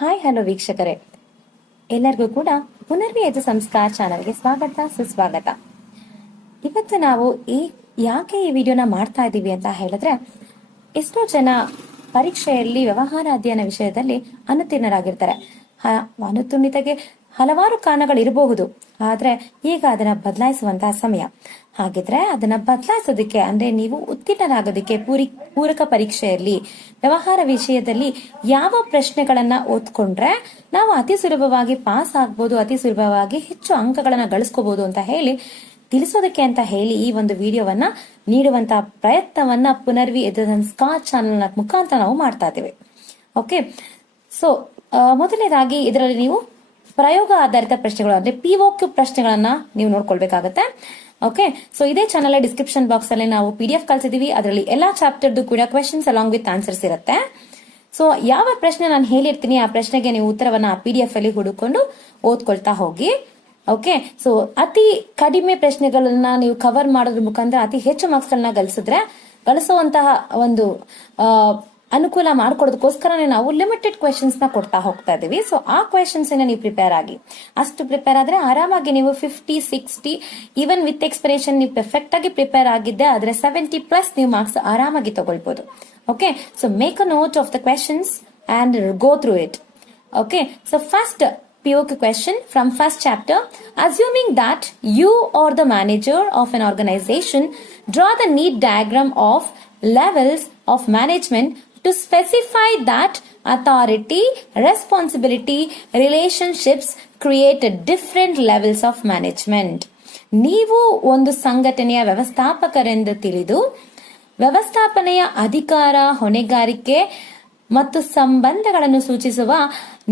Hi hello ವೀಕ್ಷಕರೇ, ಎಲ್ಲರಿಗೂ ಕೂಡ ಪುನರ್ವಿ ಎಜು ಸಂಸ್ಕಾರ ಚಾನಲ್ಗೆ ಸ್ವಾಗತ ಸುಸ್ವಾಗತ. ಇವತ್ತು ನಾವು ಯಾಕೆ ಈ ವಿಡಿಯೋನ ಮಾಡ್ತಾ ಇದ್ದೀವಿ ಅಂತ ಹೇಳಿದ್ರೆ, ಎಷ್ಟೋ ಜನ ಪರೀಕ್ಷೆಯಲ್ಲಿ ವ್ಯವಹಾರ ಅಧ್ಯಯನ ವಿಷಯದಲ್ಲಿ ಅನುತ್ತೀರ್ಣರಾಗಿರ್ತಾರೆ. ಅನುತ್ತೀರ್ಣತೆಗೆ ಹಲವಾರು ಕಾರಣಗಳಿರಬಹುದು, ಆದ್ರೆ ಈಗ ಅದನ್ನ ಬದಲಾಯಿಸುವಂತಹ ಸಮಯ. ಹಾಗಿದ್ರೆ ಅದನ್ನ ಬದಲಾಯಿಸೋದಕ್ಕೆ ಅಂದ್ರೆ ನೀವು ಉತ್ತೀರ್ಣರಾಗೋದಕ್ಕೆ ಪೂರಕ ಪರೀಕ್ಷೆಯಲ್ಲಿ ವ್ಯವಹಾರ ವಿಷಯದಲ್ಲಿ ಯಾವ ಪ್ರಶ್ನೆಗಳನ್ನ ಓದ್ಕೊಂಡ್ರೆ ನಾವು ಅತಿ ಸುಲಭವಾಗಿ ಪಾಸ್ ಆಗ್ಬೋದು, ಅತಿ ಸುಲಭವಾಗಿ ಹೆಚ್ಚು ಅಂಕಗಳನ್ನ ಗಳಿಸ್ಕೋಬಹುದು ಅಂತ ಹೇಳಿ ತಿಳಿಸೋದಕ್ಕೆ ಅಂತ ಹೇಳಿ ಈ ಒಂದು ವಿಡಿಯೋವನ್ನ ನೀಡುವಂತಹ ಪ್ರಯತ್ನವನ್ನ ಪುನರ್ವಿ ಎದು ಸಂಸ್ಕಾರ ಚಾನಲ್ ಮುಖಾಂತರ ನಾವು ಮಾಡ್ತಾ ಇದ್ದೇವೆ. ಓಕೆ, ಸೊ ಮೊದಲನೇದಾಗಿ ಇದರಲ್ಲಿ ನೀವು ಪ್ರಯೋಗ ಆಧಾರಿತ ಪ್ರಶ್ನೆಗಳು ಅಂದ್ರೆ POQ ಪ್ರಶ್ನೆಗಳನ್ನ ನೀವು ನೋಡ್ಕೊಳ್ಬೇಕಾಗತ್ತೆ. ಓಕೆ, ಸೊ ಇದೇ ಚಾನಲ್ ಡಿಸ್ಕ್ರಿಪ್ಷನ್ ಬಾಕ್ಸ್ ಅಲ್ಲಿ ನಾವು PDF ಕಳ್ಸಿದೀವಿ. ಅದರಲ್ಲಿ ಎಲ್ಲಾ ಚಾಪ್ಟರ್ದು ಕೂಡ ಕ್ವೆಶನ್ಸ್ ಅಲಾಂಗ್ ವಿತ್ ಆನ್ಸರ್ಸ್ ಇರುತ್ತೆ. ಸೊ ಯಾವ ಪ್ರಶ್ನೆ ನಾನು ಹೇಳಿರ್ತೀನಿ ಆ ಪ್ರಶ್ನೆಗೆ ನೀವು ಉತ್ತರವನ್ನ PDF ಅಲ್ಲಿ ಹುಡುಕೊಂಡು ಓದ್ಕೊಳ್ತಾ ಹೋಗಿ. ಓಕೆ, ಸೊ ಅತಿ ಕಡಿಮೆ ಪ್ರಶ್ನೆಗಳನ್ನ ನೀವು ಕವರ್ ಮಾಡೋದ್ರ ಮುಖಾಂತರ ಅತಿ ಹೆಚ್ಚು ಮಾರ್ಕ್ಸ್ ಗಳನ್ನ ಗಳಿಸುವಂತಹ ಒಂದು ಅನುಕೂಲ ಮಾಡ್ಕೊಡೋದಕ್ಕೋಸ್ಕರನೇ ನಾವು ಲಿಮಿಟೆಡ್ ಕ್ವೆಶನ್ಸ್ ನ ಕೊಡ್ತಾ ಹೋಗ್ತಾ ಇದೀವಿ. ಸೊ ಆ ಕ್ವೆಶನ್ಸ್ ನೀವು ಪ್ರಿಪೇರ್ ಆಗಿ, ಅಷ್ಟು ಪ್ರಿಪೇರ್ ಆದ್ರೆ ಆರಾಮಾಗಿ ನೀವು 50, 60 ಈವನ್ ವಿತ್ ಎಕ್ಸ್ಪಿರೇಷನ್ ನೀವು ಪರ್ಫೆಕ್ಟ್ ಆಗಿ ಪ್ರಿಪೇರ್ ಆಗಿದ್ದೆ ಆದ್ರೆ 70+ ನೀವು ಮಾರ್ಕ್ಸ್ ಆರಾಮಾಗಿ ತಗೊಳ್ಬಹುದು. Okay, so make a note of the questions and go through it. Okay, so first POQ question from first chapter. Assuming that you are the manager of an organization, draw the neat diagram of levels of management to specify that authority, responsibility, relationships create different levels of management. ನೀವು ಒಂದು ಸಂಘಟನೆಯ ವ್ಯವಸ್ಥಾಪಕರೆಂದು ತಿಳಿದು ವ್ಯವಸ್ಥಾಪನೆಯ ಅಧಿಕಾರ, ಹೊಣೆಗಾರಿಕೆ ಮತ್ತು ಸಂಬಂಧಗಳನ್ನು ಸೂಚಿಸುವ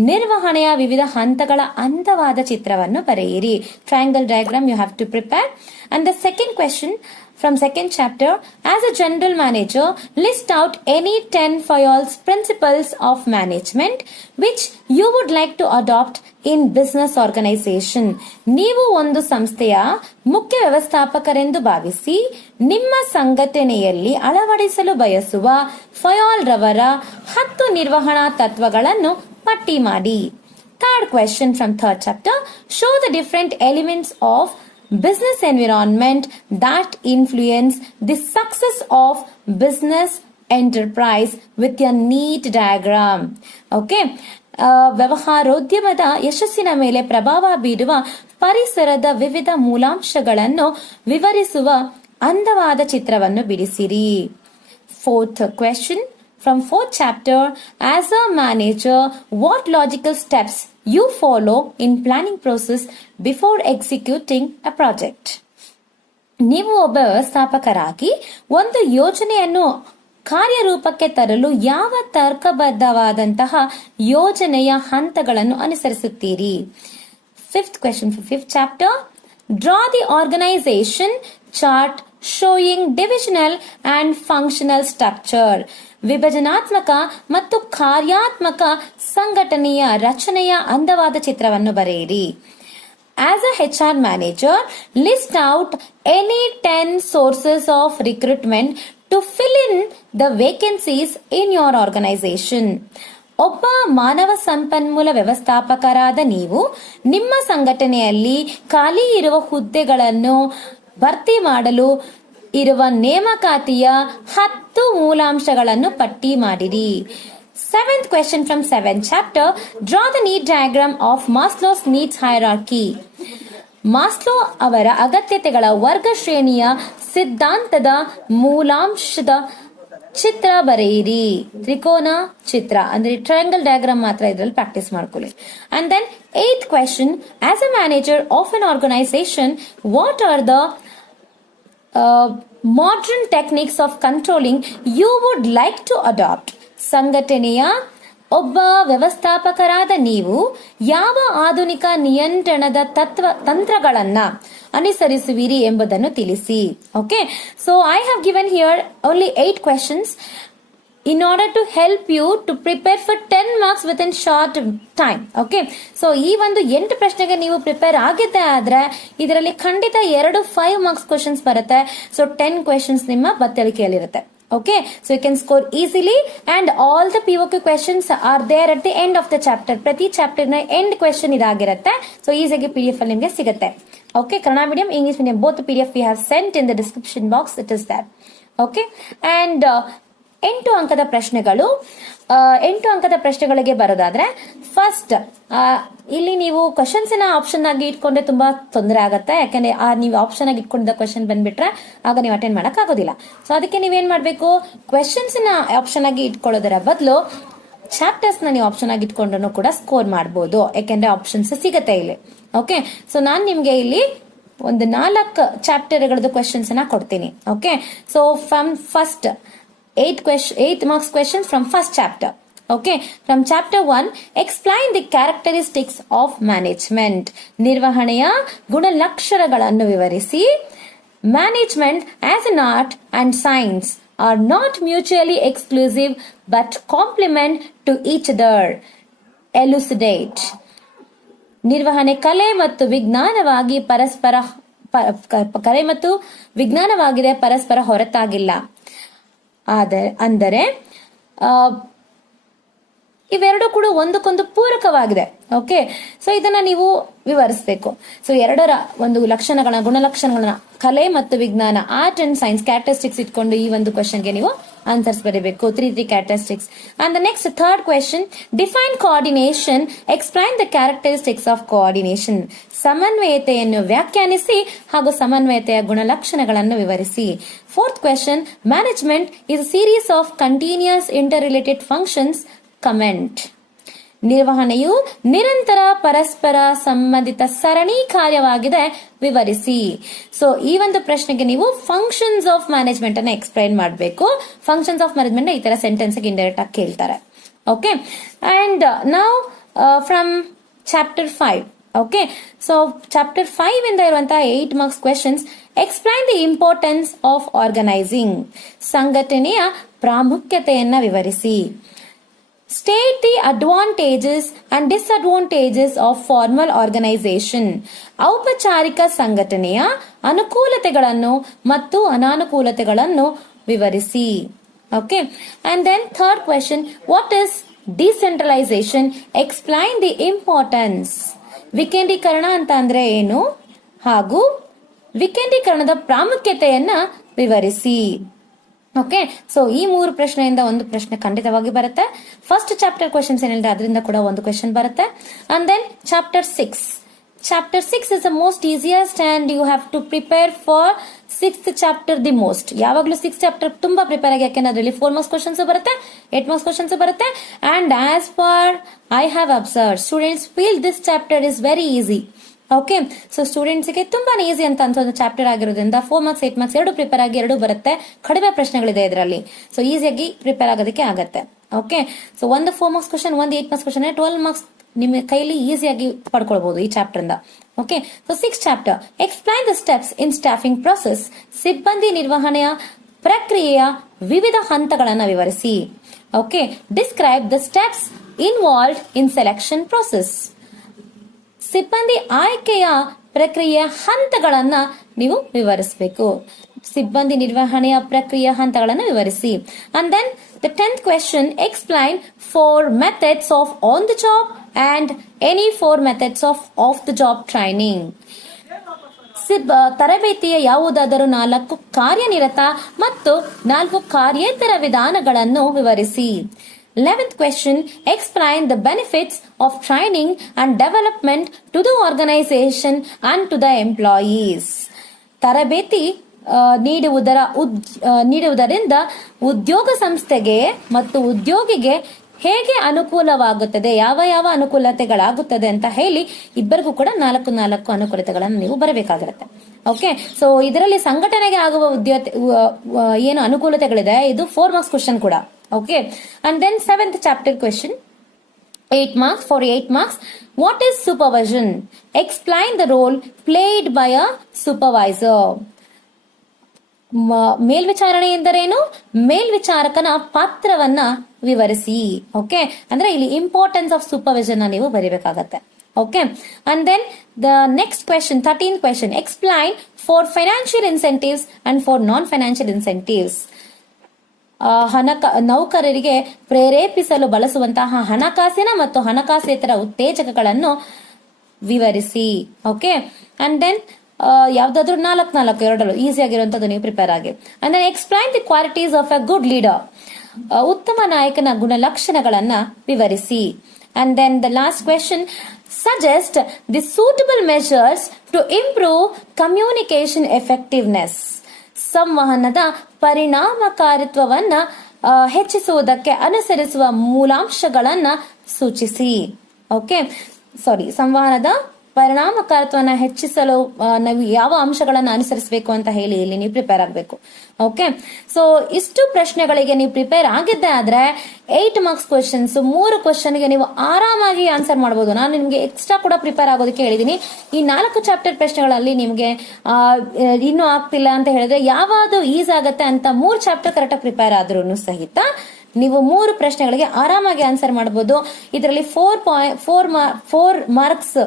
ನಿರ್ವಹಣೆಯ ವಿವಿಧ ಹಂತಗಳ ಅಂದವಾದ ಚಿತ್ರವನ್ನು ಬರೆಯಿರಿ. Triangle diagram you have to prepare. And the second question from second chapter, as a general manager, list out any 10 FOILS principles of management which you would like to adopt in business organization. ನೀವು ಒಂದು ಸಂಸ್ಥೆಯ ಮುಖ್ಯ ವ್ಯವಸ್ಥಾಪಕರೆಂದು ಭಾವಿಸಿ ನಿಮ್ಮ ಸಂಘಟನೆಯಲ್ಲಿ ಅಳವಡಿಸಲು ಬಯಸುವ FOIL ರವರ 10 ನಿರ್ವಹಣಾ ತತ್ವಗಳನ್ನು ಪಟ್ಟಿ ಮಾಡಿ. Third question from third chapter, show the different elements of business environment that influence the success of business enterprise with a neat diagram. Okay, ವ್ಯವಹಾರೋದ್ಯಮದ ಯಶಸ್ಸಿನ ಮೇಲೆ ಪ್ರಭಾವ ಬೀರುವ ಪರಿಸರದ ವಿವಿಧ ಮೂಲಾಂಶಗಳನ್ನು ವಿವರಿಸುವ ಅಂದವಾದ ಚಿತ್ರವನ್ನು ಬಿಡಿಸಿರಿ. Fourth question from fourth chapter, as a manager, what logical steps you follow in planning process before executing a project. ನೀವು ಒಬ್ಬ ವ್ಯವಸ್ಥಾಪಕರಾಗಿ ಒಂದು ಯೋಜನೆಯನ್ನು ಕಾರ್ಯರೂಪಕ್ಕೆ ತರಲು ಯಾವ ತರ್ಕಬದ್ಧವಾದಂತಹ ಯೋಜನೆಯ ಹಂತಗಳನ್ನು ಅನುಸರಿಸುತ್ತೀರಿ. Fifth question for fifth chapter, draw the organization chart showing divisional and functional structure. ವಿಭಜನಾತ್ಮಕ ಮತ್ತು ಕಾರ್ಯಾತ್ಮಕ ಸಂಘಟನೆಯ ರಚನೆಯ ಅಂದವಾದ ಚಿತ್ರವನ್ನು ಬರೆಯಿರಿ. As a HR manager, list out any 10 sources of recruitment to fill in the vacancies in your organization. ಒಬ್ಬ ಮಾನವ ಸಂಪನ್ಮೂಲ ವ್ಯವಸ್ಥಾಪಕರಾದ ನೀವು ನಿಮ್ಮ ಸಂಘಟನೆಯಲ್ಲಿ ಖಾಲಿ ಇರುವ ಹುದ್ದೆಗಳನ್ನು ಭರ್ತಿ ಮಾಡಲು ಇರುವ ನೇಮಕಾತಿಯ 10 ಮೂಲಾಂಶಗಳನ್ನು ಪಟ್ಟಿ ಮಾಡಿರಿ. Seventh question from seventh chapter, draw the neat diagram of Maslow's needs hierarchy. Maslow ಅವರ ಅಗತ್ಯತೆಗಳ ವರ್ಗ ಶ್ರೇಣಿಯ ಸಿದ್ಧಾಂತದ ಮೂಲಾಂಶದ ಚಿತ್ರ ಬರೆಯಿರಿ. ತ್ರಿಕೋನ ಚಿತ್ರ ಅಂದ್ರೆ ಟ್ರಯಾಂಗಲ್ ಡಯಾಗ್ರಾಮ್ ಮಾತ್ರ ಇದರಲ್ಲಿ ಪ್ರಾಕ್ಟೀಸ್ ಮಾಡ್ಕೊಳ್ಳಿ. And then eighth question, as a manager of an organization, what are the modern techniques of controlling you would like to adopt. ಸಂಘಟನೆಯ ಒಬ್ಬ ವ್ಯವಸ್ಥಾಪಕರಾದ ನೀವು ಯಾವ ಆಧುನಿಕ ನಿಯಂತ್ರಣದ ತಂತ್ರಗಳನ್ನ ಅನುಸರಿಸುವಿರಿ ಎಂಬುದನ್ನು ತಿಳಿಸಿ. Okay, so I have given here only 8 questions in order to help you to prepare for 10 marks within short time. Okay, so ಈ ಒಂದು 8 ಪ್ರಶ್ನೆಗೆ ನೀವು ಪ್ರಿಪೇರ್ ಆಗಿದ್ದೆ ಆದ್ರೆ ಇದರಲ್ಲಿ ಖಂಡಿತ 5 marks questions ಬರುತ್ತೆ. ಸೊ 10 questions ನಿಮ್ಮ ಬತ್ತಳಿಕೆಯಲ್ಲಿರುತ್ತೆ. Okay, so you can score easily, and all the POQ questions are there at the end of the chapter. ಪ್ರತಿ ಚಾಪ್ಟರ್ ನ ಎಂಡ್ ಕ್ವೆಶ್ಚನ್ ಇದಾಗಿರುತ್ತೆ. ಸೊ ಈಸಿಯಾಗಿ PDF ಅಲ್ಲಿ ನಿಮಗೆ ಸಿಗುತ್ತೆ. Okay, Kannada medium, English medium, both PDF we have sent in the description box. It is there. Okay, and 8 ಅಂಕದ ಪ್ರಶ್ನೆಗಳು. 8 ಅಂಕದ ಪ್ರಶ್ನೆಗಳಿಗೆ ಬರೋದಾದ್ರೆ, ಫಸ್ಟ್ ಇಲ್ಲಿ ನೀವು ಕ್ವಶನ್ಸ್ ನ ಆಪ್ಷನ್ ಆಗಿ ಇಟ್ಕೊಂಡ್ರೆ ತುಂಬಾ ತೊಂದರೆ ಆಗುತ್ತೆ. ಯಾಕಂದ್ರೆ ನೀವು ಆಪ್ಷನ್ ಆಗಿ ಇಟ್ಕೊಂಡಿದ್ದ ಕ್ವಶನ್ ಬಂದ್ಬಿಟ್ರೆ ಆಗ ನೀವು ಅಟೆಂಡ್ ಮಾಡಕ್ ಆಗೋದಿಲ್ಲ. ಸೊ ಅದಕ್ಕೆ ನೀವೇನ್ ಮಾಡ್ಬೇಕು, ಕ್ವೆಶನ್ಸ್ ನ ಆಪ್ಷನ್ ಆಗಿ ಇಟ್ಕೊಳ್ಳೋದರ ಬದಲು ಚಾಪ್ಟರ್ಸ್ ನ ನೀವು ಆಪ್ಷನ್ ಆಗಿ ಇಟ್ಕೊಂಡ್ರು ಕೂಡ ಸ್ಕೋರ್ ಮಾಡಬಹುದು. ಯಾಕೆಂದ್ರೆ ಆಪ್ಷನ್ಸ್ ಸಿಗತ್ತೆ ಇಲ್ಲಿ. ಓಕೆ, ಸೊ ನಾನ್ ನಿಮ್ಗೆ ಇಲ್ಲಿ ಒಂದು 4 ಚಾಪ್ಟರ್ಗಳದ್ದು ಕ್ವೆಶನ್ಸ್ ನ ಕೊಡ್ತೀನಿ. Okay, so from first 8 marks questions from first chapter. Okay, from chapter 1, explain the characteristics of management. ನಿರ್ವಹಣೆಯ ಗುಣಲಕ್ಷಣಗಳನ್ನು ವಿವರಿಸಿ. Management as an art and science are not mutually exclusive but complement to each other. Elucidate. ನಿರ್ವಹಣೆ ಕಲೆ ಮತ್ತು ವಿಜ್ಞಾನವಾಗಿ ವಿಜ್ಞಾನವಾಗಿದೆ, ಪರಸ್ಪರ ಹೊರತಾಗಿಲ್ಲ. ಅಂದರೆ ಇವೆರಡು ಕೂಡ ಒಂದಕ್ಕೊಂದು ಪೂರಕವಾಗಿದೆ. ಓಕೆ, ಸೊ ಇದನ್ನ ನೀವು ವಿವರಿಸಬೇಕು. ಸೊ ಎರಡರ ಒಂದು ಗುಣಲಕ್ಷಣಗಳನ್ನ ಕಲೆ ಮತ್ತು ವಿಜ್ಞಾನ, ಆರ್ಟ್ ಅಂಡ್ ಸೈನ್ಸ್ ಕ್ಯಾರೆಕ್ಟರಿಸ್ಟಿಕ್ಸ್ ಇಟ್ಕೊಂಡು ಈ ಒಂದು ಕ್ವೆಶನ್ಗೆ ನೀವು ಆನ್ಸರ್ಸ್ ಬರೀಬೇಕು. 3 characteristics. And the next third question, define coordination, explain the characteristics of coordination. ಸಮನ್ವಯತೆಯನ್ನು ವ್ಯಾಖ್ಯಾನಿಸಿ ಹಾಗೂ ಸಮನ್ವಯತೆಯ ಗುಣಲಕ್ಷಣಗಳನ್ನು ವಿವರಿಸಿ. Fourth question, management is a series of continuous interrelated functions. Comment. ನಿರ್ವಹಣೆಯು ನಿರಂತರ ಪರಸ್ಪರ ಸಂಬಂಧಿತ ಸರಣಿ ಕಾರ್ಯವಾಗಿದೆ, ವಿವರಿಸಿ. ಸೊ ಈ ಒಂದು ಪ್ರಶ್ನೆಗೆ ನೀವು ಫಂಕ್ಷನ್ಸ್ ಆಫ್ ಮ್ಯಾನೇಜ್ಮೆಂಟ್ ಅನ್ನ ಎಕ್ಸ್ಪ್ಲೈನ್ ಮಾಡಬೇಕು. ಫಂಕ್ಷನ್ಸ್ ಆಫ್ ಮ್ಯಾನೇಜ್ಮೆಂಟ್ ಈ ತರ ಸೆಂಟೆನ್ಸ್ ಇಂಡೈರೆಕ್ಟ್ ಆಗಿ ಕೇಳ್ತಾರೆ. Okay, and now from chapter 5. Okay, so chapter 5 ಇಂದ ಇರುವಂತಹ 8 marks questions. Explain the importance of organising. ಸಂಘಟನೆಯ ಪ್ರಾಮುಖ್ಯತೆಯನ್ನ ವಿವರಿಸಿ. State the advantages and disadvantages of formal organization. ಔಪಚಾರಿಕ ಸಂಘಟನೆಯ ಅನುಕೂಲತೆಗಳನ್ನು ಮತ್ತು ಅನಾನುಕೂಲತೆಗಳನ್ನು ವಿವರಿಸಿ. Okay, and then third question, what is decentralisation? Explain the importance. ವಿಕೇಂದ್ರೀಕರಣ ಅಂತ ಅಂದ್ರೆ ಏನು ಹಾಗೂ ವಿಕೇಂದ್ರೀಕರಣದ ಪ್ರಾಮುಖ್ಯತೆಯನ್ನ ವಿವರಿಸಿ. ಓಕೆ, ಸೊ ಈ 3 ಪ್ರಶ್ನೆಯಿಂದ ಒಂದು ಪ್ರಶ್ನೆ ಖಂಡಿತವಾಗಿ ಬರುತ್ತೆ. ಫಸ್ಟ್ ಚಾಪ್ಟರ್ ಕ್ವೆಶನ್ಸ್ ಏನಿಲ್ಲ ಅದರಿಂದ ಕೂಡ ಒಂದು ಕ್ವೆಶನ್ ಬರುತ್ತೆ. And then chapter 6. Chapter 6 is the most easiest and you have to prepare for 6th chapter the most. ಯಾವಾಗಲೂ 6th ಚಾಪ್ಟರ್ ತುಂಬಾ ಪ್ರಿಪೇರ್ ಆಗಿ, ಯಾಕೆಂದ್ರೆ ಅದರಲ್ಲಿ 4 marks questions ಬರುತ್ತೆ, 8 marks questions ಬರುತ್ತೆ. And as per I have observe, students feel this chapter is very easy. Okay, so ಸ್ಟೂಡೆಂಟ್ಸ್ಗೆ ತುಂಬಾನೇ easy ಅಂತ ಅನ್ಸೋದು ಚಾಪ್ಟರ್ ಆಗಿರೋದ್ರಿಂದ 4 marks 8 marks ಎರಡು ಪ್ರಿಪೇರ್ ಆಗಿ ಎರಡು ಬರುತ್ತೆ. ಕಡಿಮೆ ಪ್ರಶ್ನೆಗಳಿದೆ ಇದರಲ್ಲಿ, ಸೊ ಈಸಿಯಾಗಿ ಪ್ರಿಪೇರ್ ಆಗೋದಕ್ಕೆ ಆಗತ್ತೆ. ಓಕೆ, ಸೊ ಒಂದು 4 marks ಕ್ವಶನ್, ಒಂದು 8 marks ಕ್ವಶನ್, 12 marks ನಿಮ್ಮ ಕೈಲಿ ಈಸಿಯಾಗಿ ಪಡ್ಕೊಳ್ಬಹುದು ಈ ಚಾಪ್ಟರ್ ಇಂದ. Okay, so 6th chapter, explain the steps in staffing process. ಸಿಬ್ಬಂದಿ ನಿರ್ವಹಣೆಯ ಪ್ರಕ್ರಿಯೆಯ ವಿವಿಧ ಹಂತಗಳನ್ನು ವಿವರಿಸಿ. Okay, describe the steps involved in selection process. ಸಿಬ್ಬಂದಿ ಆಯ್ಕೆಯ ಪ್ರಕ್ರಿಯೆಯ ಹಂತಗಳನ್ನ ನೀವು ವಿವರಿಸಬೇಕು. ಸಿಬ್ಬಂದಿ ನಿರ್ವಹಣೆಯ ಪ್ರಕ್ರಿಯೆಯ ಹಂತಗಳನ್ನು ವಿವರಿಸಿ. And then the 10th question, explain 4 methods of on the job and any 4 methods of off the job training. ತರಬೇತಿಯ ಯಾವುದಾದರೂ 4 ಕಾರ್ಯನಿರತ ಮತ್ತು 4 ಕಾರ್ಯೇತರ ವಿಧಾನಗಳನ್ನು ವಿವರಿಸಿ. 11th question, explain the benefits of training and development to the organization and to the employees. ತರಬೇತಿ ನೀಡುವುದರಿಂದ ಉದ್ಯೋಗ ಸಂಸ್ಥೆಗೆ ಮತ್ತು ಉದ್ಯೋಗಿಗೆ ಹೇಗೆ ಅನುಕೂಲವಾಗುತ್ತದೆ, ಯಾವ ಅನುಕೂಲತೆಗಳಾಗುತ್ತದೆ ಅಂತ ಹೇಳಿ ಇಬ್ಬರಿಗೂ ಕೂಡ 4 ಅನುಕೂಲತೆಗಳನ್ನು ನೀವು ಬರಬೇಕಾಗಿರುತ್ತೆ. ಓಕೆ, ಸೊ ಇದರಲ್ಲಿ ಸಂಘಟನೆಗೆ ಆಗುವ ಏನು ಅನುಕೂಲತೆಗಳಿದೆ, ಇದು 4 marks ಕ್ವಶನ್ ಕೂಡ. Okay, and then 7th chapter question, 8 marks. For 8 marks, what is supervision? Explain the role played by a supervisor. ಮೇಲ್ವಿಚಾರಣೆ ಎಂದರೇನು, ಮೇಲ್ವಿಚಾರಕನ ಪಾತ್ರವನ್ನ ವಿವರಿಸಿ. ಓಕೆ, ಅಂದ್ರೆ ಇಲ್ಲಿ ಇಂಪಾರ್ಟೆನ್ಸ್ ಆಫ್ ಸೂಪರ್ವಿಷನ್ ನೀವು ಬರೀಬೇಕಾಗತ್ತೆ. Okay, and then the next question, 13th question, explain for financial incentives and for non-financial incentives. ನೌಕರರಿಗೆ ಪ್ರೇರೇಪಿಸಲು ಬಳಸುವಂತಹ ಹಣಕಾಸಿನ ಮತ್ತು ಹಣಕಾಸೇತರ ಉತ್ತೇಜಕಗಳನ್ನು ವಿವರಿಸಿ. ಓಕೆ, ಅಂಡ್ ದೆನ್ ಯಾವ್ದಾದ್ರು ನಾಲ್ಕು ಎರಡರು ಈಸಿ ಆಗಿರುವಂತದ್ದು ನೀವು ಪ್ರಿಪೇರ್ ಆಗಿ. And then explain the qualities of a good leader. ಉತ್ತಮ ನಾಯಕನ ಗುಣಲಕ್ಷಣಗಳನ್ನ ವಿವರಿಸಿ. And then the last question, suggest the suitable measures to improve communication effectiveness. ಸಂವಹನದ ಪರಿಣಾಮಕಾರಿತ್ವವನ್ನ ಹೆಚ್ಚಿಸುವುದಕ್ಕೆ ಅನುಸರಿಸುವ ಮೂಲಾಂಶಗಳನ್ನ ಸೂಚಿಸಿ. ಓಕೆ, ಸಂವಹನದ ಪರಿಣಾಮಕಾರಿತ್ವವನ್ನು ಹೆಚ್ಚಿಸಲು ನಾವು ಯಾವ ಅಂಶಗಳನ್ನು ಅನುಸರಿಸಬೇಕು ಅಂತ ಹೇಳಿ ಇಲ್ಲಿ ನೀವು ಪ್ರಿಪೇರ್ ಆಗಬೇಕು. ಓಕೆ, ಸೊ ಇಷ್ಟು ಪ್ರಶ್ನೆಗಳಿಗೆ ನೀವು ಪ್ರಿಪೇರ್ ಆಗಿದ್ದೆ ಆದ್ರೆ 8 ಮಾರ್ಕ್ಸ್ ಕ್ವೆಶನ್ಸ್ 3 ಕ್ವೆಶನ್ಗೆ ನೀವು ಆರಾಮಾಗಿ ಆನ್ಸರ್ ಮಾಡಬಹುದು. ನಾನು ನಿಮ್ಗೆ ಎಕ್ಸ್ಟ್ರಾ ಕೂಡ ಪ್ರಿಪೇರ್ ಆಗೋದಕ್ಕೆ ಹೇಳಿದೀನಿ. ಈ 4 ಚಾಪ್ಟರ್ ಪ್ರಶ್ನೆಗಳಲ್ಲಿ ನಿಮ್ಗೆ ಇನ್ನೂ ಆಗ್ತಿಲ್ಲ ಅಂತ ಹೇಳಿದ್ರೆ ಯಾವ್ದು ಈಸ್ ಆಗತ್ತೆ ಅಂತ 3 ಚಾಪ್ಟರ್ ಕರೆಕ್ಟಾಗಿ ಪ್ರಿಪೇರ್ ಆದ್ರೂ ಸಹಿತ ನೀವು 3 ಪ್ರಶ್ನೆಗಳಿಗೆ ಆರಾಮಾಗಿ ಆನ್ಸರ್ ಮಾಡಬಹುದು. ಇದರಲ್ಲಿ 4 ಮಾರ್ಕ್ಸ್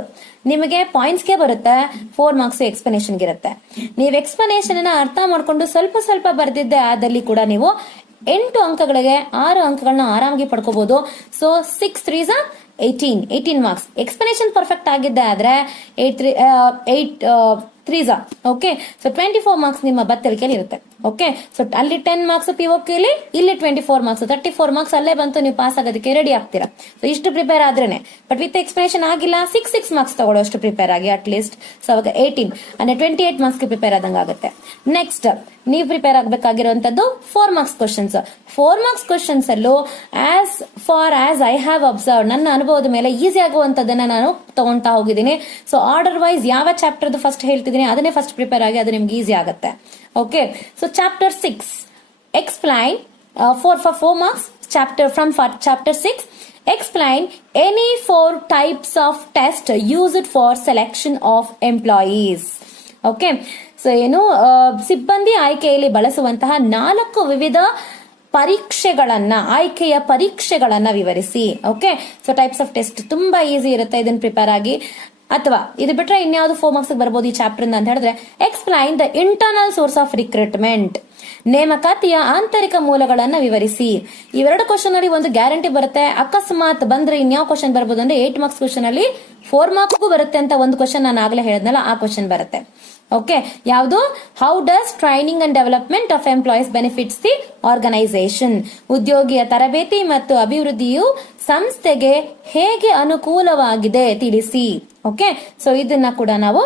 ನಿಮಗೆ ಪಾಯಿಂಟ್ಸ್ಗೆ ಬರುತ್ತೆ, 4 ಮಾರ್ಕ್ಸ್ ಎಕ್ಸ್ಪ್ಲನೇಷನ್ಗೆ ಇರುತ್ತೆ. ನೀವು ಎಕ್ಸ್ಪ್ಲನೇಷನ್ ಅನ್ನ ಅರ್ಥ ಮಾಡ್ಕೊಂಡು ಸ್ವಲ್ಪ ಬರ್ದಿದ್ದೆ ಆದಲ್ಲಿ ಕೂಡ ನೀವು 8 ಅಂಕಗಳಿಗೆ 6 ಅಂಕಗಳನ್ನ ಆರಾಮಾಗಿ ಪಡ್ಕೋಬಹುದು. So 6 3s 18 marks. Explanation perfect ಆಗಿದ್ದೆ ಆದ್ರೆ 8 3s. ಓಕೆ, ಸೊ 24 ಮಾರ್ಕ್ಸ್ ನಿಮ್ಮ ಬತ್ತಳಿಕೆಯಲ್ಲಿ ಇರುತ್ತೆ. ಓಕೆ, ಸೊ ಅಲ್ಲಿ 10 ಮಾರ್ಕ್ಸ್ ಪಿಒಕೆಲಿ, ಇಲ್ಲಿ 24 ಮಾರ್ಕ್ಸ್ 34 ಮಾರ್ಕ್ಸ್ ಅಲ್ಲೇ ಬಂತು, ನೀವು ಪಾಸ್ ಆಗೋದಕ್ಕೆ ರೆಡಿ ಆಗ್ತೀರಾ. ಸೊ ಇಷ್ಟು ಪ್ರಿಪೇರ್ ಆದ್ರೇನೆ. ಬಟ್ ವಿತ್ ಎಕ್ಸ್ಪ್ಲನೇಷನ್ ಆಗಿಲ್ಲ 6 ಮಾರ್ಕ್ಸ್ ತಗೊಳ್ಳೋ ಅಷ್ಟು ಪ್ರಿಪೇರ್ ಆಗಿ ಅಟ್ ಲೀಸ್ಟ್. ಸೊ ಅವಾಗ 18 ಅಂದ್ರೆ 28 ಮಾರ್ಕ್ಸ್ಗೆ ಪ್ರಿಪೇರ್ ಆದಂಗ ಆಗುತ್ತೆ. ನೆಕ್ಸ್ಟ್ ನೀವು ಪ್ರಿಪೇರ್ ಆಗಬೇಕಾಗಿರುವಂತದ್ದು 4 ಮಾರ್ಕ್ಸ್ ಕ್ವಶನ್ಸ್. 4 ಮಾರ್ಕ್ಸ್ ಕ್ವಶನ್ಸ್ ಅಲ್ಲೂ as far as I have observe, ನನ್ನ ಅನುಭವದ ಮೇಲೆ ಈಸಿ ಆಗುವಂತದನ್ನ ನಾನು ತಗೊಂತಾ ಹೋಗಿದ್ದೀನಿ. ಸೊ ಆರ್ಡರ್ ವೈಸ್ ಯಾವ ಚಾಪ್ಟರ್ ಫಸ್ಟ್ ಹೇಳ್ತಿದ್ದೀನಿ ಅದನ್ನೇ ಫಸ್ಟ್ ಪ್ರಿಪೇರ್ ಆಗಿ ಅದು ನಿಮ್ಗೆ ಈಸಿ ಆಗುತ್ತೆ. Okay, so chapter 6 explain 4 marks from chapter 6 explain any 4 types of test used for selection of employees. Okay, so ಏನು ಸಿಬ್ಬಂದಿ ಆಯ್ಕೆಯಲ್ಲಿ ಬಳಸುವಂತಹ 4 ವಿವಿಧ ಆಯ್ಕೆಯ ಪರೀಕ್ಷೆಗಳನ್ನ ವಿವರಿಸಿ. Okay, so types of test ತುಂಬಾ ಈಸಿ ಇರುತ್ತೆ, ಇದನ್ನ ಪ್ರಿಪೇರ್ ಆಗಿ. ಅಥವಾ ಇದು ಬಿಟ್ರೆ ಇನ್ಯಾವುದು 4 ಮಾರ್ಕ್ಸ್ ಬರ್ಬೋದು ಈ ಚಾಪ್ಟರ್ ಅಂತ ಹೇಳಿದ್ರೆ explain the internal source of recruitment, ನೇಮಕಾತಿಯ ಆಂತರಿಕ ಮೂಲಗಳನ್ನ ವಿವರಿಸಿ. ಇವೆರಡು ಕ್ವಶನ್ ಅಲ್ಲಿ ಒಂದು ಗ್ಯಾರಂಟಿ ಬರುತ್ತೆ. ಅಕಸ್ಮಾತ್ ಬಂದ್ರೆ ಇನ್ಯಾವ ಕ್ವಶನ್ ಬರ್ಬೋದು ಅಂದ್ರೆ 8 ಮಾರ್ಕ್ಸ್ ಕ್ವಶನ್ ಅಲ್ಲಿ 4 ಮಾರ್ಕ್ಗೂ ಬರುತ್ತೆ ಅಂತ ಒಂದು ಕ್ವಶನ್ ನಾನು ಆಗ್ಲೇ ಹೇಳಿದ್ನಲ್ಲ, ಆ ಕ್ವಶನ್ ಬರುತ್ತೆ. ಓಕೆ, ಯಾವುದು? How does training and development of employees benefits the organisation, ಉದ್ಯೋಗಿಯ ತರಬೇತಿ ಮತ್ತು ಅಭಿವೃದ್ಧಿಯು ಸಂಸ್ಥೆಗೆ ಹೇಗೆ ಅನುಕೂಲವಾಗಿದೆ ತಿಳಿಸಿ. ಓಕೆ, ಸೊ ಇದನ್ನ ಕೂಡ ನಾವು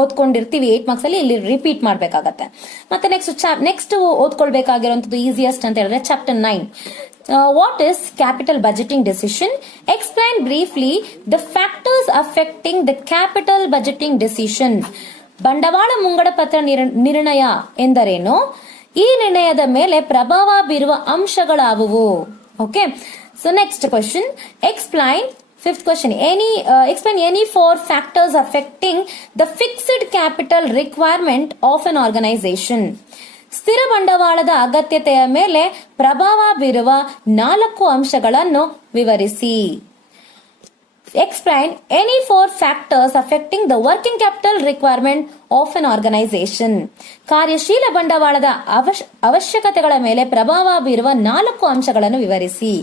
ಓದ್ಕೊಂಡಿರ್ತೀವಿ 8 ಮಾರ್ಕ್ಸ್ ಅಲ್ಲಿ, ಇಲ್ಲಿ ರಿಪೀಟ್ ಮಾಡ್ಬೇಕಾಗತ್ತೆ. ಮತ್ತೆ ನೆಕ್ಸ್ಟ್ ಓದ್ಕೊಳ್ಬೇಕಾಗಿರುವಂತದ್ದು ಈಸಿಯೆಸ್ಟ್ ಅಂತ ಹೇಳಿದ್ರೆ chapter 9 what is capital budgeting decision, explain briefly the factors affecting the capital budgeting decision. ಬಂಡವಾಳ ಮುಂಗಡ ಪತ್ರ ನಿರ್ಣಯ ಎಂದರೇನು, ಈ ನಿರ್ಣಯದ ಮೇಲೆ ಪ್ರಭಾವ ಬೀರುವ ಅಂಶಗಳಾವುವು. Okay, so next question explain 5th question explain any 4 factors affecting the fixed capital requirement of an organization. ಸ್ಥಿರ ಬಂಡವಾಳದ ಅಗತ್ಯತೆಯ ಮೇಲೆ ಪ್ರಭಾವ ಬೀರುವ 4 ಅಂಶಗಳನ್ನು ವಿವರಿಸಿ. Explain any 4 factors affecting the working capital requirement of an organization. ಕಾರ್ಯಶೀಲ ಬಂಡವಾಳದ ಅವಶ್ಯಕತೆಗಳ ಮೇಲೆ ಪ್ರಭಾವ ಬೀರುವ 4 ಅಂಶಗಳನ್ನು ವಿವರಿಸಿ.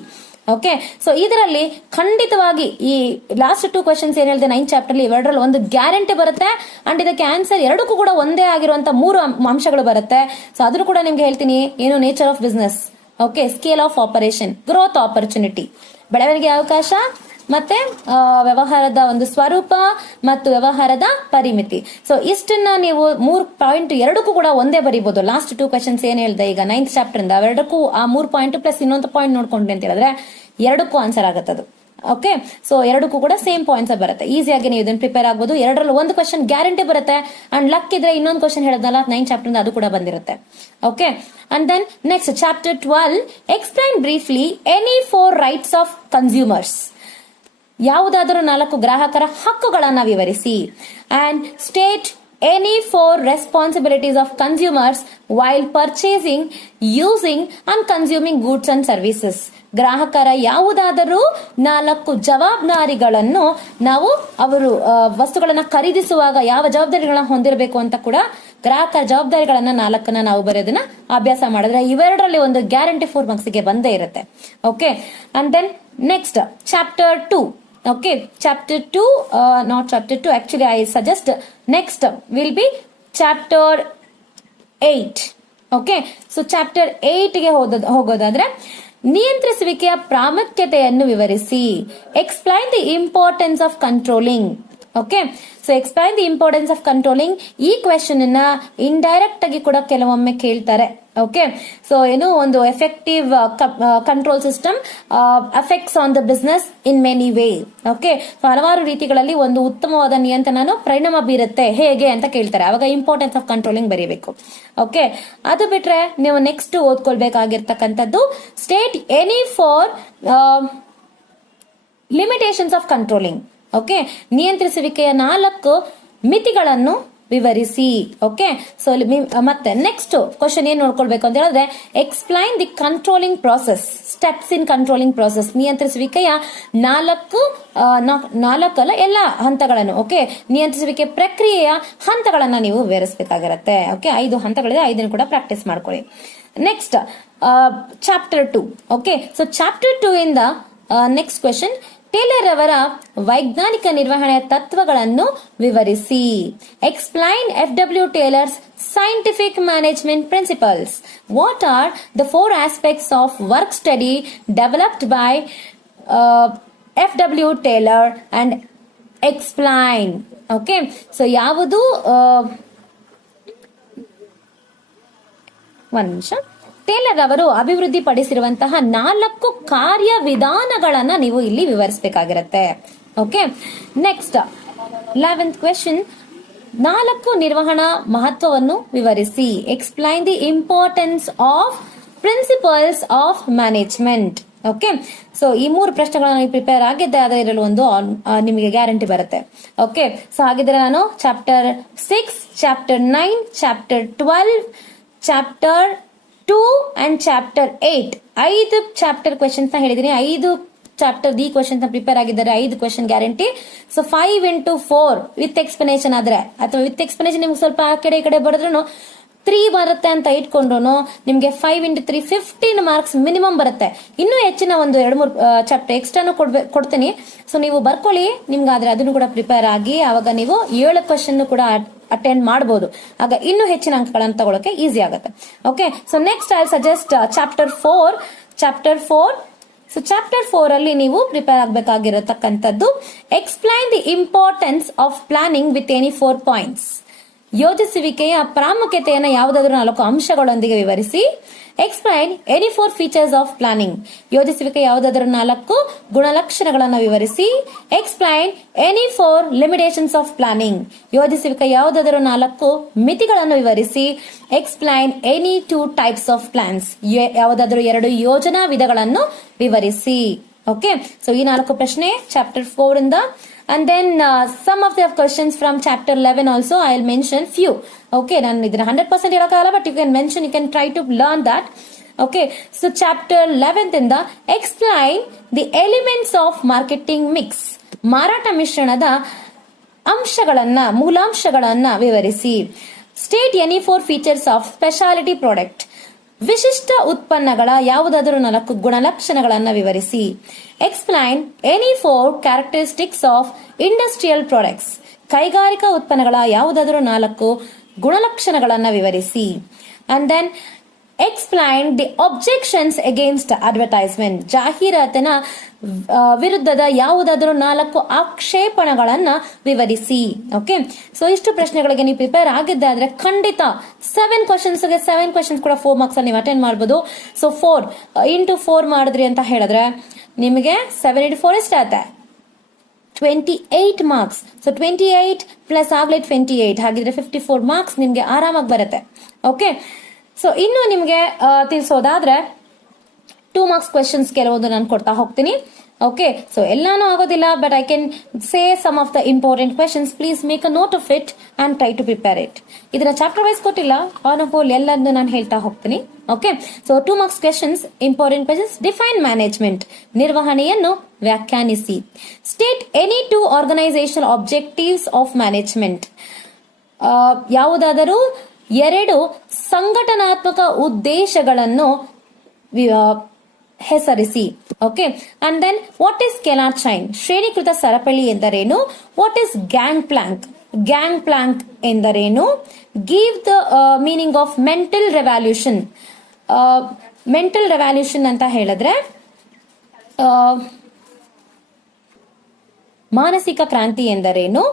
ಓಕೆ, ಸೊ ಇದರಲ್ಲಿ ಖಂಡಿತವಾಗಿ ಈ ಲಾಸ್ಟ್ 2 ಕ್ವಶನ್ಸ್ ಏನ್ ಹೇಳಿದೆ 9 ಚಾಪ್ಟರ್ ಅಲ್ಲಿ, ಇವೆರಡರಲ್ಲಿ ಒಂದು ಗ್ಯಾರಂಟಿ ಬರುತ್ತೆ. ಅಂಡ್ ಇದಕ್ಕೆ ಆನ್ಸರ್ ಎರಡಕ್ಕೂ ಕೂಡ ಒಂದೇ ಆಗಿರುವಂತ 3 ಅಂಶಗಳು ಬರುತ್ತೆ. ಸೊ ಅದನ್ನು ಕೂಡ ನಿಮ್ಗೆ ಹೇಳ್ತೀನಿ. ಏನು? Nature of business, okay, scale of operation, growth opportunity, ಬೆಳವಣಿಗೆ ಅವಕಾಶ, ಮತ್ತೆ ವ್ಯವಹಾರದ ಒಂದು ಸ್ವರೂಪ ಮತ್ತು ವ್ಯವಹಾರದ ಪರಿಮಿತಿ. ಸೊ ಇಷ್ಟನ್ನ ನೀವು 3 ಪಾಯಿಂಟ್ ಎರಡಕ್ಕೂ ಕೂಡ ಒಂದೇ ಬರೀಬಹುದು. ಲಾಸ್ಟ್ 2 ಕ್ವಶನ್ಸ್ ಏನ್ ಹೇಳಿದೆ ಈಗ 9th ಚಾಪ್ಟರ್ ಇಂದ ಅವೆರಡಕ್ಕೂ ಆ 3 ಪಾಯಿಂಟ್ ಪ್ಲಸ್ ಇನ್ನೊಂದು ಪಾಯಿಂಟ್ ನೋಡ್ಕೊಂಡ್ರಿ ಅಂತ ಹೇಳಿದ್ರೆ ಎರಡಕ್ಕೂ ಆನ್ಸರ್ ಆಗತ್ತದು. ಓಕೆ, ಸೊ ಎರಡಕ್ಕೂ ಕೂಡ ಸೇಮ್ ಪಾಯಿಂಟ್ಸ್ ಬರುತ್ತೆ. ಈಸಿಯಾಗಿ ನೀವು ಇದನ್ನ ಪ್ರಿಪೇರ್ ಆಗಬಹುದು. ಎರಡರಲ್ಲಿ ಒಂದು ಕ್ವಶನ್ ಗ್ಯಾರಂಟಿ ಬರುತ್ತೆ. ಅಂಡ್ ಲಕ್ ಇದ್ರೆ ಇನ್ನೊಂದು ಕ್ವಶನ್ ಹೇಳಿದ್ನಲ್ಲ 9 ಚಾಪ್ಟರ್ ಇಂದ ಅದು ಕೂಡ ಬಂದಿರುತ್ತೆ. Okay, and then next chapter 12 explain briefly any 4 rights of consumers. ಯಾವುದಾದರೂ 4 ಗ್ರಾಹಕರ ಹಕ್ಕುಗಳನ್ನ ವಿವರಿಸಿ. And state any 4 responsibilities of consumers while purchasing, using and consuming goods and services. ಗ್ರಾಹಕರ ಯಾವುದಾದರೂ 4 ಜವಾಬ್ದಾರಿಗಳನ್ನು ಅವರು ವಸ್ತುಗಳನ್ನ ಖರೀದಿಸುವಾಗ ಯಾವ ಜವಾಬ್ದಾರಿಗಳನ್ನ ಹೊಂದಿರಬೇಕು ಅಂತ ಕೂಡ ಗ್ರಾಹಕರ ಜವಾಬ್ದಾರಿಗಳನ್ನ 4 ನಾವು ಬರೆಯೋದನ್ನ ಅಭ್ಯಾಸ ಮಾಡಿದ್ರೆ ಇವೆರಡರಲ್ಲಿ ಒಂದು ಗ್ಯಾರಂಟಿ 4 ಮಾರ್ಕ್ಸ್ ಗೆ ಬಂದೇ ಇರುತ್ತೆ. Okay, and then next chapter 2. Okay, chapter 2, not chapter 2, actually I suggest next will be chapter 8. Okay, so chapter 8 ಗೆ ಹೋಗೋದಾದ್ರೆ ನಿಯಂತ್ರಿಸುವಿಕೆಯ ಪ್ರಾಮುಖ್ಯತೆಯನ್ನು ವಿವರಿಸಿ. Explain the importance of controlling. Okay, so explain the importance of controlling. ಈ question ಅನ್ನ indirect ಆಗಿ ಕೂಡ ಕೆಲವೊಮ್ಮೆ ಕೇಳ್ತಾರೆ. ಓಕೆ, ಸೊ ಏನು ಒಂದು effective control system affects on the business in many way. Okay, ಹಲವಾರು ರೀತಿಗಳಲ್ಲಿ ಒಂದು ಉತ್ತಮವಾದ ನಿಯಂತ್ರಣ ಪರಿಣಾಮ ಬೀರುತ್ತೆ ಹೇಗೆ ಅಂತ ಕೇಳ್ತಾರೆ. ಅವಾಗ ಇಂಪಾರ್ಟೆನ್ಸ್ ಆಫ್ ಕಂಟ್ರೋಲಿಂಗ್ ಬರೀಬೇಕು. ಓಕೆ, ಅದು ಬಿಟ್ರೆ ನೀವು ನೆಕ್ಸ್ಟ್ ಓದ್ಕೊಳ್ಬೇಕಾಗಿರ್ತಕ್ಕಂಥದ್ದು state any four limitations of controlling. Okay, ನಿಯಂತ್ರಿಸುವಿಕೆಯ 4 ಮಿತಿಗಳನ್ನು ವಿವರಿಸಿ. ಓಕೆ, ಸೊ ಮತ್ತೆ ನೆಕ್ಸ್ಟ್ ಕ್ವಶನ್ ಏನ್ ನೋಡ್ಕೊಳ್ಬೇಕು ಅಂತ ಹೇಳಿದ್ರೆ explain the controlling process, steps in controlling process. ನಿಯಂತ್ರಿಸುವಿಕೆಯ 4 ಎಲ್ಲಾ ಹಂತಗಳನ್ನು, ಓಕೆ, ನಿಯಂತ್ರಿಸುವಿಕೆ ಪ್ರಕ್ರಿಯೆಯ ಹಂತಗಳನ್ನ ನೀವು ವಿವರಿಸಬೇಕಾಗಿರುತ್ತೆ. ಓಕೆ, 5 ಹಂತಗಳಿದೆ, 5 ಕೂಡ ಪ್ರಾಕ್ಟೀಸ್ ಮಾಡ್ಕೊಳ್ಳಿ. Next chapter 2. Okay, so chapter 2 ಇಂದ ನೆಕ್ಸ್ಟ್ ಕ್ವೆಶನ್ ಟೇಲರ್ ಅವರ ವೈಜ್ಞಾನಿಕ ನಿರ್ವಹಣೆಯ ತತ್ವಗಳನ್ನು ವಿವರಿಸಿ. Explain FW Taylor's scientific management principles. What are the 4 aspects of work study developed by FW Taylor and explain. Okay, so ಯಾವುದು ಒಂದು ನಿಮಿಷ. ಟೇಲರ್ ಅವರು ಅಭಿವೃದ್ಧಿಪಡಿಸಿರುವಂತಹ 4 ಕಾರ್ಯವಿಧಾನಗಳನ್ನ ನೀವು ಇಲ್ಲಿ ವಿವರಿಸಬೇಕಾಗಿರುತ್ತೆ. ಓಕೆ, ನೆಕ್ಸ್ಟ್ 11th ಕ್ವೆಶನ್ 4 ನಿರ್ವಹಣಾ ಮಹತ್ವವನ್ನು ವಿವರಿಸಿ. Explain the importance of principles of management. Okay, so ಈ 3 ಪ್ರಶ್ನೆಗಳನ್ನು ನೀವು ಪ್ರಿಪೇರ್ ಆಗಿದ್ದೆ ಅದರಲ್ಲಿ ಒಂದು ನಿಮಗೆ ಗ್ಯಾರಂಟಿ ಬರುತ್ತೆ. ಓಕೆ, ಸೊ ಹಾಗಿದ್ರೆ ನಾನು chapter 6, chapter 9, chapter 12, chapter 2 and chapter 8 5 chapter questions ನ ಹೇಳಿದೀನಿ. 5 ಚಾಪ್ಟರ್ ದಿ ಕ್ವೆಶನ್ ಪ್ರಿಪೇರ್ ಆಗಿದ್ದಾರೆ. 5 question guarantee. So 5 into 4 with explanation ಆದ್ರೆ, ಅಥವಾ ವಿತ್ ಎಕ್ಸ್ಪ್ಲನೇಷನ್ ನಿಮ್ಗೆ ಸ್ವಲ್ಪ ಆ ಕಡೆ ಈ ಕಡೆ ಬರೆದ್ರು 3 ಬರುತ್ತೆ ಅಂತ ಇಟ್ಕೊಂಡ್ರು ನಿಮ್ಗೆ 5 into 3 15 ಮಾರ್ಕ್ಸ್ ಮಿನಿಮಮ್ ಬರುತ್ತೆ. ಇನ್ನೂ ಹೆಚ್ಚಿನ ಒಂದು 2-3 ಚಾಪ್ಟರ್ ಎಕ್ಸ್ಟ್ರಾನು ಕೊಡ್ತೀನಿ. ಸೊ ನೀವು ಬರ್ಕೊಳ್ಳಿ, ನಿಮ್ಗಾದ್ರೆ ಅದನ್ನು ಕೂಡ ಪ್ರಿಪೇರ್ ಆಗಿ ಅವಾಗ ನೀವು 7 ಕ್ವೆಶನ್ ಕೂಡ ಅಟೆಂಡ್ ಮಾಡಬಹುದು. ಆಗ ಇನ್ನೂ ಹೆಚ್ಚಿನ ಅಂಕಗಳನ್ನು ತಗೊಳ್ಳೋಕೆ ಈಸಿ ಆಗುತ್ತೆ. Okay, so next I suggest chapter 4. So chapter 4 ಅಲ್ಲಿ ನೀವು ಪ್ರಿಪೇರ್ ಆಗಬೇಕಾಗಿರತಕ್ಕಂಥದ್ದು explain the importance of planning with any 4 points. ಯೋಜಿಸುವಿಕೆಯ ಪ್ರಾಮುಖ್ಯತೆಯನ್ನು ಯಾವುದಾದ್ರೂ 4 ಅಂಶಗಳೊಂದಿಗೆ ವಿವರಿಸಿ. Explain any 4 features of planning. ಯೋಜಿಸುವಿಕೆ ಯಾವುದಾದ್ರೂ 4 ಗುಣಲಕ್ಷಣಗಳನ್ನು ವಿವರಿಸಿ. Explain any 4 limitations of planning. ಯೋಜಿಸುವಿಕೆ ಯಾವುದಾದ್ರೂ 4 ಮಿತಿಗಳನ್ನು ವಿವರಿಸಿ. Explain any 2 types of plans. ಯಾವುದಾದ್ರೂ 2 ಯೋಜನಾ ವಿಧಗಳನ್ನು ವಿವರಿಸಿ. ಓಕೆ, ಸೊ ಈ 4 ಪ್ರಶ್ನೆ ಚಾಪ್ಟರ್ 4 ಇಂದ. And then some of the questions from chapter 11 also I will mention few. Okay, ನಾನು ಇದನ್ನ 100% ಹೇಳೋಕ್ಕಾಗಲ್ಲ, but you can mention, you can try to learn that. Okay, so chapter 11 ಇಂದ explain the elements of marketing mix. ಮಾರಾಟ ಮಿಶ್ರಣದ ಮೂಲಾಂಶಗಳನ್ನ ವಿವರಿಸಿ. State any 4 features of specialty product. ವಿಶಿಷ್ಟ ಉತ್ಪನ್ನಗಳ ಯಾವುದಾದರೂ 4 ಗುಣಲಕ್ಷಣಗಳನ್ನು ವಿವರಿಸಿ. Explain any 4 characteristics of industrial products. ಕೈಗಾರಿಕಾ ಉತ್ಪನ್ನಗಳ ಯಾವುದಾದರೂ 4 ಗುಣಲಕ್ಷಣಗಳನ್ನು ವಿವರಿಸಿ. And then explain the objections against advertisement. ಜಾಹೀರಾತಿನ ವಿರುದ್ಧದ ಯಾವುದಾದರೂ 4 ಆಕ್ಷೇಪಣೆಗಳನ್ನ ವಿವರಿಸಿ. ಓಕೆ, ಸೊ ಇಷ್ಟು ಪ್ರಶ್ನೆಗಳಿಗೆ ನೀವು ಪ್ರಿಪೇರ್ ಆಗಿದ್ದಾದ್ರೆ ಖಂಡಿತ 7 ಕ್ವಶನ್ಸ್ ಕೂಡ 4 ಮಾರ್ಕ್ಸ್ ಅಲ್ಲಿ ನೀವು ಅಟೆಂಡ್ ಮಾಡಬಹುದು. ಸೊ 4 into 4 ಮಾಡಿದ್ರಿ ಅಂತ ಹೇಳಿದ್ರೆ ನಿಮಗೆ 7 into 4 ಎಷ್ಟಾಗುತ್ತೆ? 28 ಮಾರ್ಕ್ಸ್. ಸೊ 28 ಪ್ಲಸ್ ಆಗ್ಲೇ 28 ಹಾಗಿದ್ರೆ 54 ಮಾರ್ಕ್ಸ್ ನಿಮ್ಗೆ ಆರಾಮಾಗಿ ಬರುತ್ತೆ. ಓಕೆ, ಸೊ ಇನ್ನು ನಿಮ್ಗೆ ತಿಳಿಸೋದಾದ್ರೆ 2 ಮಾರ್ಕ್ಸ್ ಕ್ವೆಶನ್ಸ್ ಕೆಲವೊಂದು ನಾನು ಕೊಡ್ತಾ ಹೋಗ್ತೀನಿ. ಓಕೆ, ಸೊ ಎಲ್ಲಾನು ಆಗೋದಿಲ್ಲ, but I can say some of the important questions. Please make a note of it and try to prepare it. ಇದನ್ನ ಚಾಪ್ಟರ್ ವೈಸ್ ಕೊಟ್ಟಿಲ್ಲ, ಆನ್ ಹೋಲ್ ಎಲ್ಲದನ್ನು ನಾನು ಹೇಳ್ತಾ ಹೋಗ್ತೀನಿ. Okay, so 2 marks questions, important questions. Define management, ನಿರ್ವಹಣೆಯನ್ನು ವ್ಯಾಖ್ಯಾನಿಸಿ. State any 2 organisational objectives of management. ಯಾವುದಾದರೂ ಎರಡು ಸಂಘಟನಾತ್ಮಕ ಉದ್ದೇಶಗಳನ್ನು ಹೆಸರಿಸಿ. Okay, and then what is scalar chain, ಶ್ರೇಣೀಕೃತ ಸರಪಳಿ ಎಂದರೇನು? What is gang Planck, gang plank ಎಂದರೇನು? Give the meaning of mental revolution, mental revolution ಅಂತ ಹೇಳಿದ್ರೆ ಮಾನಸಿಕ ಕ್ರಾಂತಿ ಎಂದರೇನು?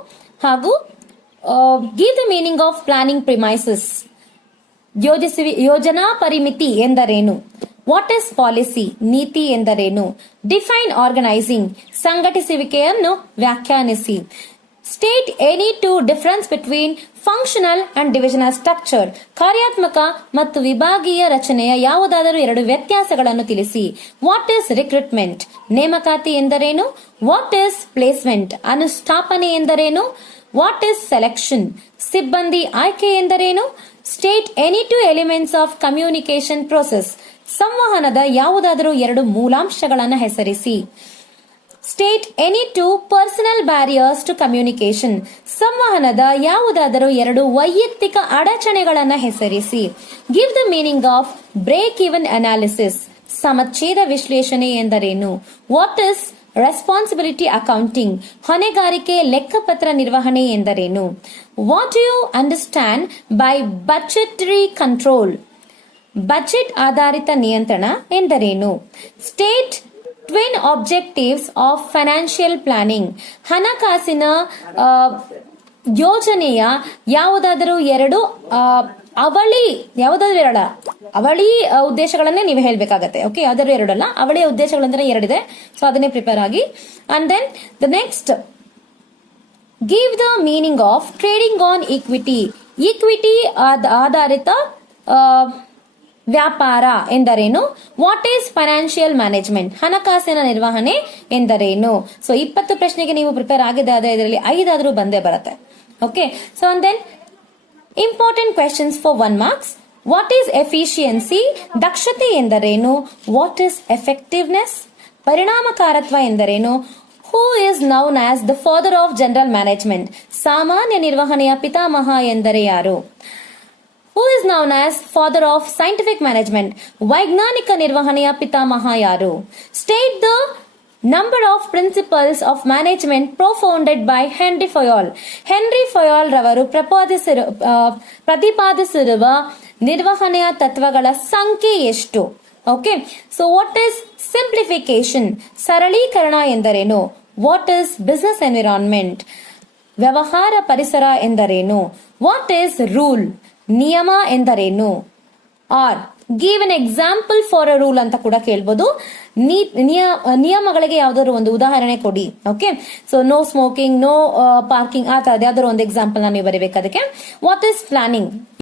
ಹಾಗೂ give the meaning of planning premises, ಯೋಜನಾ ಪರಿಮಿತಿ ಎಂದರೇನು? ವಾಟ್ ಇಸ್ ಪಾಲಿಸಿ, ನೀತಿ ಎಂದರೇನು? ಡಿಫೈನ್ ಆರ್ಗನೈಸಿಂಗ್, ಸಂಘಟಿಸುವಿಕೆಯನ್ನು ವ್ಯಾಖ್ಯಾನಿಸಿ. State any two difference between functional and divisional structure, ಕಾರ್ಯಾತ್ಮಕ ಮತ್ತು ವಿಭಾಗೀಯ ರಚನೆಯ ಯಾವುದಾದರೂ ಎರಡು ವ್ಯತ್ಯಾಸಗಳನ್ನು ತಿಳಿಸಿ. ವಾಟ್ ಇಸ್ ರಿಕ್ರೂಟ್ಮೆಂಟ್, ನೇಮಕಾತಿ ಎಂದರೇನು? ವಾಟ್ ಇಸ್ ಪ್ಲೇಸ್ಮೆಂಟ್, ಅನುಸ್ಥಾಪನೆ ಎಂದರೇನು? ವಾಟ್ ಇಸ್ ಸೆಲೆಕ್ಷನ್, ಸಿಬ್ಬಂದಿ ಆಯ್ಕೆ ಎಂದರೇನು? State any two elements of communication process, ಸಂವಹನದ ಯಾವುದಾದರೂ ಎರಡು ಮೂಲಾಂಶಗಳನ್ನು ಹೆಸರಿಸಿ. State any two personal barriers to communication, ಸಂವಹನದ ಯಾವುದಾದರೂ ಎರಡು ವೈಯಕ್ತಿಕ ಅಡಚಣೆಗಳನ್ನು ಹೆಸರಿಸಿ. Give the meaning of break even analysis, ಸಮಚ್ಛೇದ ವಿಶ್ಲೇಷಣೆ ಎಂದರೇನು? ವಾಟ್ ಇಸ್ ರೆಸ್ಪಾನ್ಸಿಬಿಲಿಟಿ ಅಕೌಂಟಿಂಗ್, ಹೊಣೆಗಾರಿಕೆ ಲೆಕ್ಕಪತ್ರ ನಿರ್ವಹಣೆ ಎಂದರೇನು? What do you understand by budgetary control, budget ಆಧಾರಿತ ನಿಯಂತ್ರಣ ಎಂದರೇನು? State twin objectives of financial planning, ಹಣಕಾಸಿನ ಯೋಜನೆಯ ಯಾವುದಾದರೂ ಎರಡು ಅವಳಿ ಉದ್ದೇಶಗಳನ್ನೇ ನೀವು ಹೇಳ್ಬೇಕಾಗತ್ತೆ. ಓಕೆ, ಯಾವ್ದಾದ್ರು ಎರಡಲ್ಲ, ಅವಳಿಯ ಉದ್ದೇಶಗಳಂದ್ರೆ ಎರಡಿದೆ, ಸೊ ಅದನ್ನೇ ಪ್ರಿಪೇರ್ ಆಗಿ. And then the next, give the meaning of trading on equity, equity ಆಧಾರಿತ ವ್ಯಾಪಾರ ಎಂದರೇನು? ವಾಟ್ ಈಸ್ ಫೈನಾನ್ಷಿಯಲ್ ಮ್ಯಾನೇಜ್ಮೆಂಟ್, ಹಣಕಾಸಿನ ನಿರ್ವಹಣೆ ಎಂದರೇನು? ಸೊ 20 ಪ್ರಶ್ನೆಗೆ ನೀವು ಪ್ರಿಪೇರ್ ಆಗಿದೆ, ಆದರೆ ಇದರಲ್ಲಿ 5 ಆದ್ರೂ ಬಂದೇ ಬರುತ್ತೆ. Okay, so and then important questions for 1 marks. What is efficiency, ದಕ್ಷತೆ ಎಂದರೇನು? ವಾಟ್ ಈಸ್ ಎಫೆಕ್ಟಿವ್ನೆಸ್, ಪರಿಣಾಮಕಾರತ್ವ ಎಂದರೇನು? Who is known as the father of general management, ಸಾಮಾನ್ಯ ನಿರ್ವಹಣೆಯ ಪಿತಾಮಹ ಎಂದರೆ ಯಾರು? Who is known as father of scientific management, ವೈಜ್ಞಾನಿಕ ನಿರ್ವಹಣೆಯ ಪಿತಾಮಹ ಯಾರು? State the number of principles of management propounded by Henri Fayol, Henri Fayol ರವರು ಪ್ರತಿಪಾದಿಸಿರುವ ನಿರ್ವಹಣೆಯ ತತ್ವಗಳ ಸಂಖ್ಯೆ ಎಷ್ಟು? Okay, so what is simplification, ಸರಳೀಕರಣ ಎಂದರೇನು? ವಾಟ್ ಇಸ್ ಬಿಸಿನೆಸ್ ಎನ್ವಿರಾನ್ಮೆಂಟ್, ವ್ಯವಹಾರ ಪರಿಸರ ಎಂದರೇನು? ವಾಟ್ ಈಸ್ ರೂಲ್, ನಿಯಮ ಎಂದರೇನು? Or give an example for a rule ಅಂತ ಕೂಡ ಕೇಳ್ಬೋದು. ನಿಯಮಗಳಿಗೆ ಯಾವ್ದಾದ್ರು ಒಂದು ಉದಾಹರಣೆ ಕೊಡಿ. Okay, so no smoking, no parking, ಆ ತರದ್ ಯಾವ್ದಾದ್ರು ಒಂದು ಎಕ್ಸಾಂಪಲ್ ನೀವು ಬರೀಬೇಕು ಅದಕ್ಕೆ. What is planning,